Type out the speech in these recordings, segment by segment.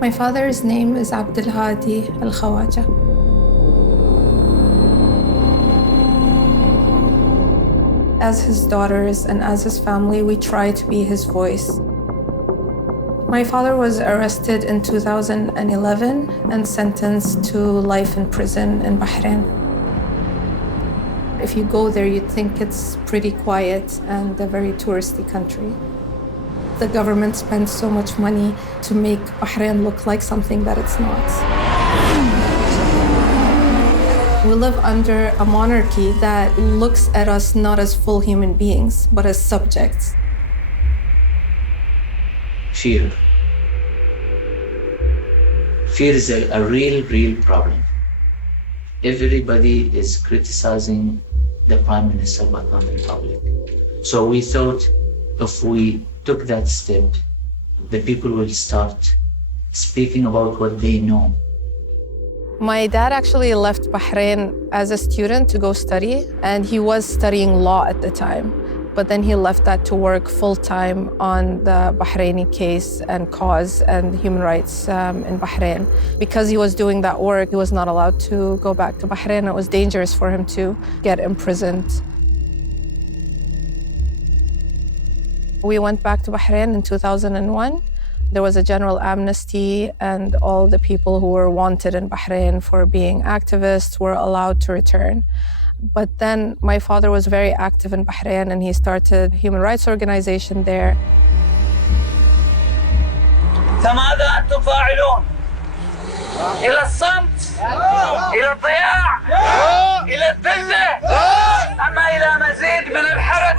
My father's name is Abdulhadi Al-Khawaja. As his daughters and as his family, we try to be his voice. My father was arrested in 2011 and sentenced to life in prison in Bahrain. If you go there, you'd think it's pretty quiet and a very touristy country. The government spends so much money to make Bahrain look like something that it's not. We live under a monarchy that looks at us not as full human beings, but as subjects. Fear. Fear is a real problem. Everybody is criticizing the Prime Minister, but not the public. So we thought if we took that step, the people will start speaking about what they know. My dad actually left Bahrain as a student to go study, and he was studying law at the time. But then he left that to work full-time on the Bahraini case and cause and human rights in Bahrain. Because he was doing that work, he was not allowed to go back to Bahrain. It was dangerous for him to get imprisoned. We went back to Bahrain in 2001. There was a general amnesty, and all the people who were wanted in Bahrain for being activists were allowed to return. But then my father was very active in Bahrain, and he started a human rights organization there. فماذا أنتم فاعلون؟ إلى الصمت، إلى الضياع، إلى الذلة، أما إلى مزيد من الحركة.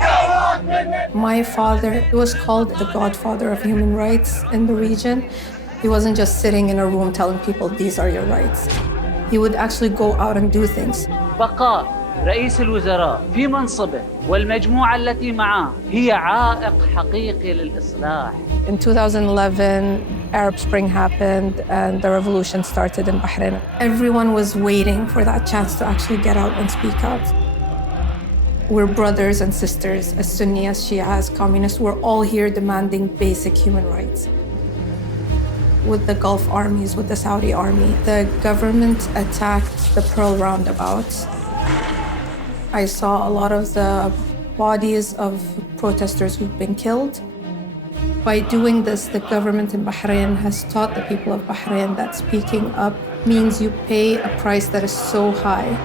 My father was called the godfather of human rights in the region. He wasn't just sitting in a room telling people, these are your rights. He would actually go out and do things. بقاء رئيس الوزراء في منصبه والمجموعة التي معه هي عائق حقيقي للإصلاح. In 2011, Arab Spring happened and the revolution started in Bahrain. Everyone was waiting for that chance to actually get out and speak out. We're brothers and sisters, as Sunni, as Shia, as communists. We're all here demanding basic human rights. With the Gulf armies, with the Saudi army, the government attacked the Pearl Roundabout. I saw a lot of the bodies of protesters who've been killed. By doing this, the government in Bahrain has taught the people of Bahrain that speaking up means you pay a price that is so high.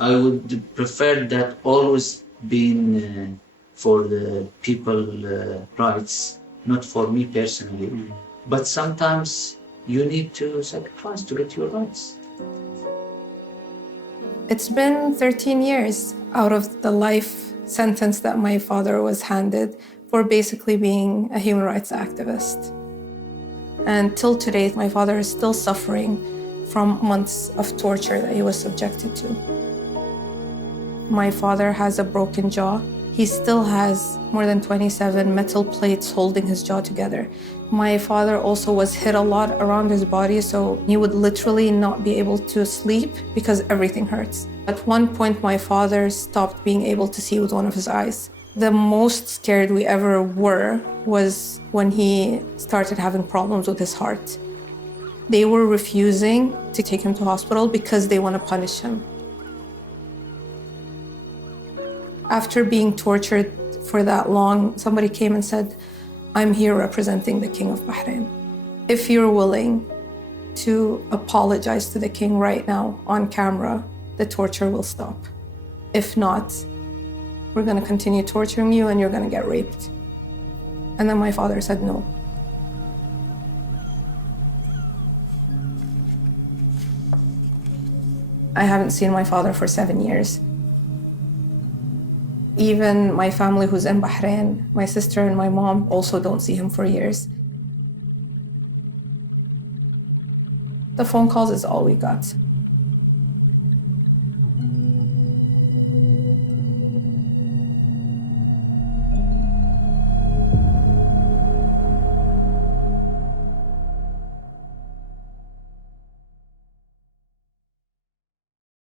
I would prefer that always being for the people rights, not for me personally. But sometimes you need to sacrifice to get your rights. It's been 13 years out of the life sentence that my father was handed for basically being a human rights activist. And till today, my father is still suffering from months of torture that he was subjected to. My father has a broken jaw. He still has more than 27 metal plates holding his jaw together. My father also was hit a lot around his body, so he would literally not be able to sleep because everything hurts. At one point, my father stopped being able to see with one of his eyes. The most scared we ever were was when he started having problems with his heart. They were refusing to take him to hospital because they want to punish him. After being tortured for that long, somebody came and said, I'm here representing the King of Bahrain. If you're willing to apologize to the king right now on camera, the torture will stop. If not, we're going to continue torturing you and you're going to get raped. And then my father said no. I haven't seen my father for 7 years. Even my family who's in Bahrain, my sister and my mom also don't see him for years. The phone calls is all we got.